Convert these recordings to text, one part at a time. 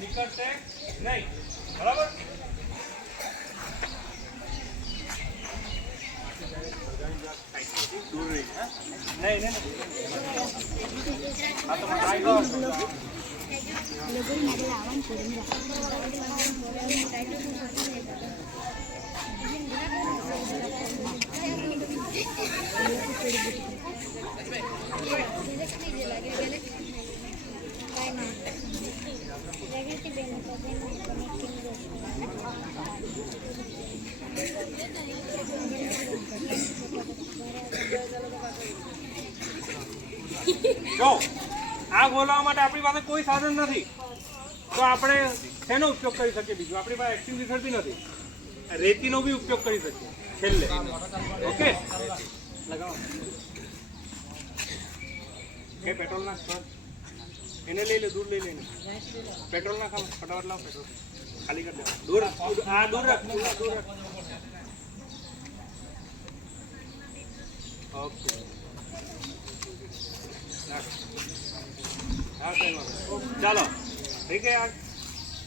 નીકળશે નહીં, બરાબર? નહીં નહીં હા તમે ટ્રાય કરો. જો આ બોલાવવા માટે આપણી પાસે કોઈ સાધન નથી તો આપણે શેનો ઉપયોગ કરી શકીએ? બીજું આપણી પાસે એક્સટિંગ્વિશર બી નથી, રેતીનો બી ઉપયોગ કરી શકીએ છેલ્લે. ઓકે લગાવો કે પેટ્રોલ નાખ સર, એને લઈ લે, દૂર લઈ લે, પેટ્રોલ નાખ, ફટાફટ લાવ, પેટ્રોલ ખાલી કરી દે, દૂર આ દૂર રાખ, દૂર રાખ. ઓકે ચાલો ઠીક છે.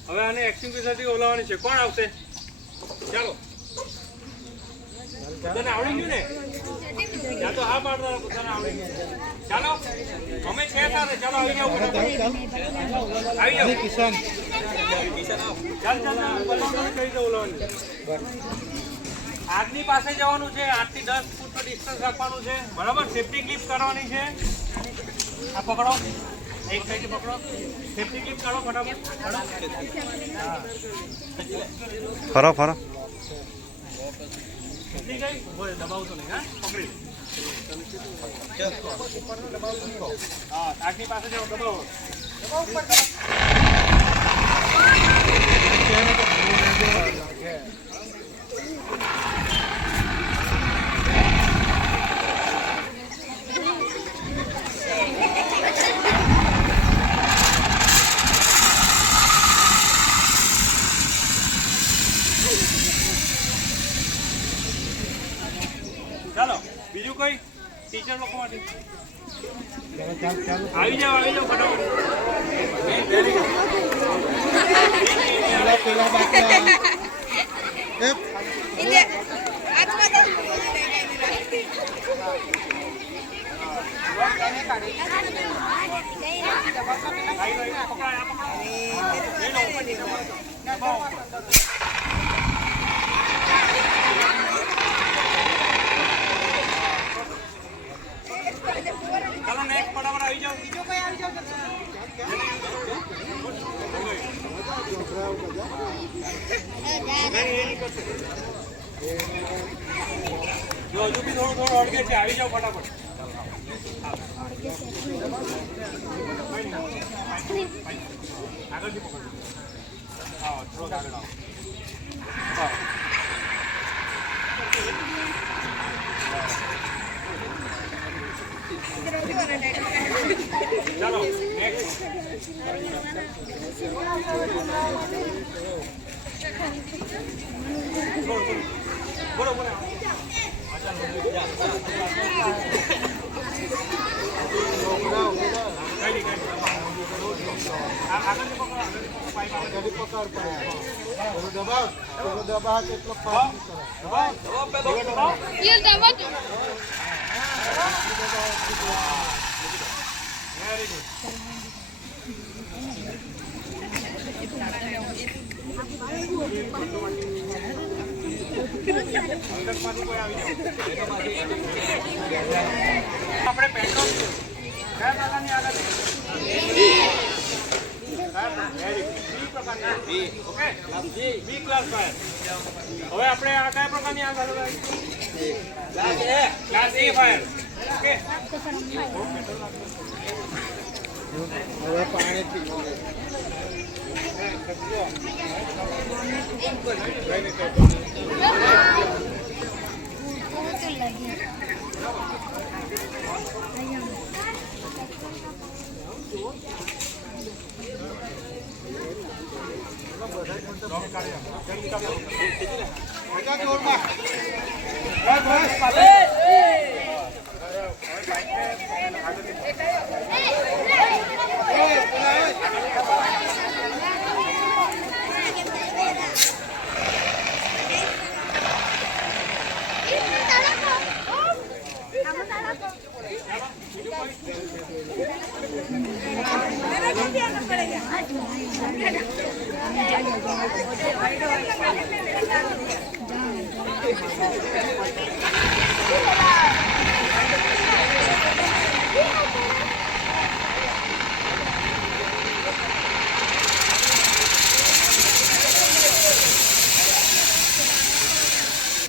હવે આને એક્સટિંગ્વિશરથી ઓલાવવાની છે. કોણ આવશે? ચાલો બધાને આવડી ગયું ને? ત્યાં તો હા પાડતા બધાને આવડી ગયું. ચાલો અમે છે સાથે, ચાલો આવી જાઓ, આવી જાઓ કિશન. ચાલ કઈ દો ઓલાવવાની. આગની પાસે જવાનું છે, 8 થી 10 ફૂટનો ડિસ્ટન્સ રાખવાનું છે, બરાબર? સેફ્ટી ક્લિપ કરવાની છે. આ પકડો, એક સાઈડ પકડો, સેફ્ટી ક્લિપ કાઢો ફટાફટ. ફરો ફરો કેટલી ગઈ? દબાવતો નહીં. હા પકડી. હા આગની પાસે જાઓ, દબાવો. ચાલો બીજું કઈ ટીચર લોકો માટે આવી જાઓ, આવી જાઓ ફટાફટ. ચાલો નેક્સ્ટ ફટાફટ આવી જાઓ. બીજો કઈ આવી જાઓ. જો હજુ બી થોડું અડકે છે, આવી જાઓ ફટાફટ. આગળથી પકડો. હા થોડો આગળ આવો. ચાલો નેક્સ્ટ. બોલો બોલો. Very good. આપણે પેટ્રોલ કયા પ્રકારની આગળ? ઓકે બી ક્લાસ ફાયર. હવે આપણે આ કયા પ્રકારની આગળ? ક્લાસ એ ફાયર. ઓકે હવે પાણી જોરમાં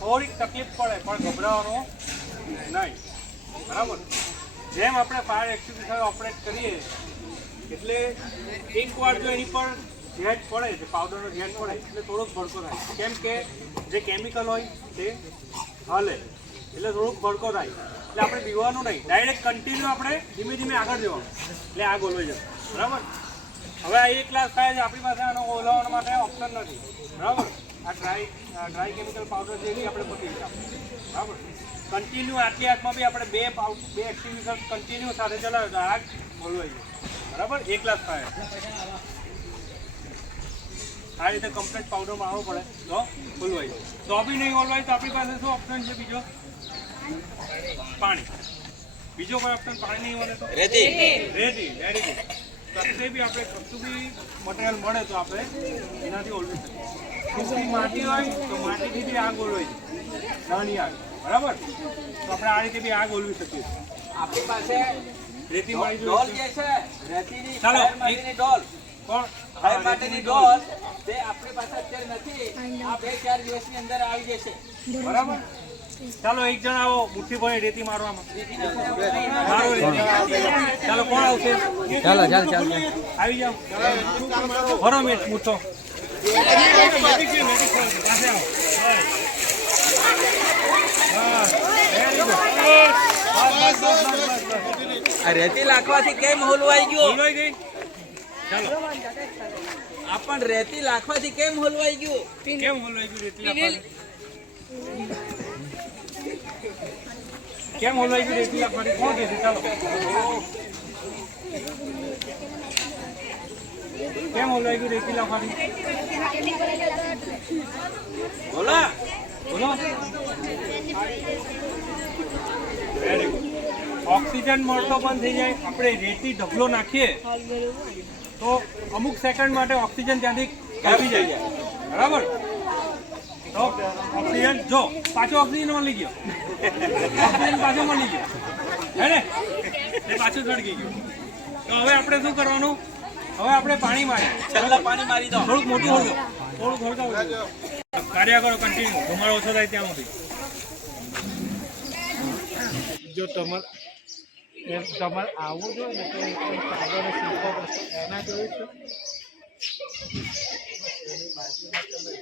થોડીક તકલીફ પડે પણ ગભરાવાનું નહીં, બરાબર. જેમ આપણે ફાયર એક્સ્ટિંગ્વિશર ઓપરેટ કરીએ એટલે એકવાર જો એની પર ઝેડ પડે છે, પાવડરનો ઝેડ પડે એટલે થોડોક ભડકો થાય, કેમ કે જે કેમિકલ હોય તે હલે એટલે થોડુંક ભડકો થાય. એટલે આપણે બીવાનું નહીં, ડાયરેક્ટ કન્ટિન્યુ આપણે ધીમે ધીમે આગળ જવાનું એટલે આગ ઓલવાઈ જશે, બરાબર. હવે આ એક ક્લાસ થાય છે, આપણી પાસે આનો ઓલવવા માટે ઓપ્શન નથી, બરાબર. આ ડ્રાય કેમિકલ પાવડર છે એની આપણે પતી ગયા, બરાબર. કન્ટિન્યુ આટલી આગમાં બી આપણે બે એક્સ્ટિંગ્વિશર કન્ટિન્યુ સાથે ચલાવે તો આગ ઓલવાઈ જાય, બરાબર. એક ક્લાસ થાય આ રીતે કમ્પ્લીટ પાવડર મારવો પડે તો ઓલવાઈ જાય. તો બી નહીં ઓલવાય તો આપણી પાસે શું ઓપ્શન છે બીજો? પાણી. બીજો કોઈ ઓપ્શન પાણી નહીં મળે તો રેતી. Very good. કશે બી આપણે કશું બી મટીરિયલ મળે તો આપણે એનાથી ઓલવી શકીએ. સૂકી માટી હોય તો માટીથી બી આગ ઓલવાઈ જાય, નાની આગ, બરાબર. તો આપણે આ રીતે બી આગ ઓલવી શકીએ. આપણી પાસે રેતી મળી ડોલ જોઈએ. જે છે રેતીની ચાલો, ફાયર માટેની ડોલ પણ ફાયર માટેની ડોલ તે આપણી પાસે અત્યારે નથી. આ 2-4 દિવસની અંદર આવી જશે. બરાબર. ચાલો એક જણ આવો મુઠ્ઠી ભરી રેતી મારવામાં. મારો રેતી. ચાલો કોણ આવશે? ચાલો આવી જાઓ. ભરો મુઠ્ઠો. પાસે આવો. આ રેતી લાખવાથી કેમ હોલવાઈ ગયું? ઓલવાઈ ગઈ. ચાલો આ પણ રેતી લાખવાથી કેમ હોલવાઈ ગયું? કેમ ઓલવાઈ ગયું રેતી લાખવાથી? કેમ ઓલવાઈ ગયું રેતી લાખવાથી? કોણ કહેશે? ચાલો કેમ ઓલવાઈ ગયું રેતી લાખવાથી? બોલો. બોલો. Very good. ઓક્સિજન મળતો બંધ થઈ જાય, આપણે રેતી ઢગલો નાખીએ તો અમુક સેકન્ડ માટે ઓક્સિજન ત્યાંથી કાપી જાય, બરાબર. તો ઓક્સિજન જો પાછો ઓક્સિજન મળી ગયો, ઓક્સિજન પાછો મળી ગયો, હે ને? એ પાછું સળગી ગયું. તો હવે આપણે શું કરવાનું? હવે આપણે પાણી મારીએ. છેલ્લા પાણી મારી દો. થોડુંક મોટું હોળો, થોડુંક હોળો. કાર્ય કરો કન્ટિન્યુ, ધુમાડો ઓછો થાય ત્યાં સુધી. જો તમારે આવવું જોઈએ ને તો એકદમ સાદો અને સિમ્પલ રસ્તો એના જોયું છે એની બાજુમાં તમે